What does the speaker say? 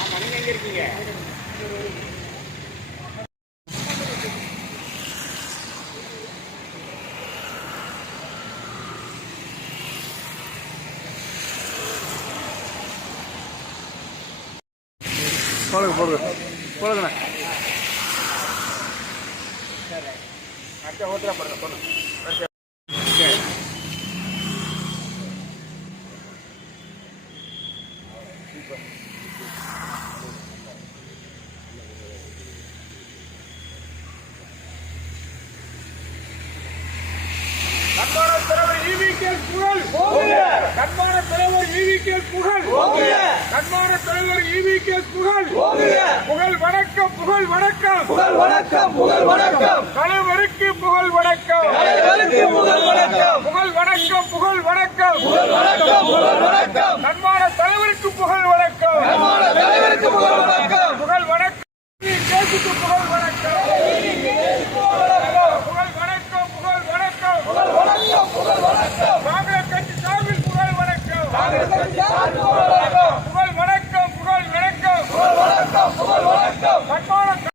ஆமா, நீங்க எங்க இருக்கீங்க? போடுங்கண்ணா. அடுத்த ஓட்டுறா பாருங்க பொண்ணு. கண்மான தலைவர் ஈவிகே புகழ். கண்மான தலைவர் ஈவிகே புகழ். கண்மான தலைவர் ஈவிகே புகழ். புகழ் வணக்கம், புகழ் வணக்கம், புகழ் வணக்கம், புகழ் வணக்கம், தலைவருக்கு புகழ் வணக்கம், தலைவருக்கு புகழ் வணக்கம், புகழ் வணக்கம், புகழ் வணக்கம், புகழ் வணக்கம், புகழ் வணக்கம், கண்மான தலைவருக்கு புகழ் வணக்கம், கண்மான தலைவர்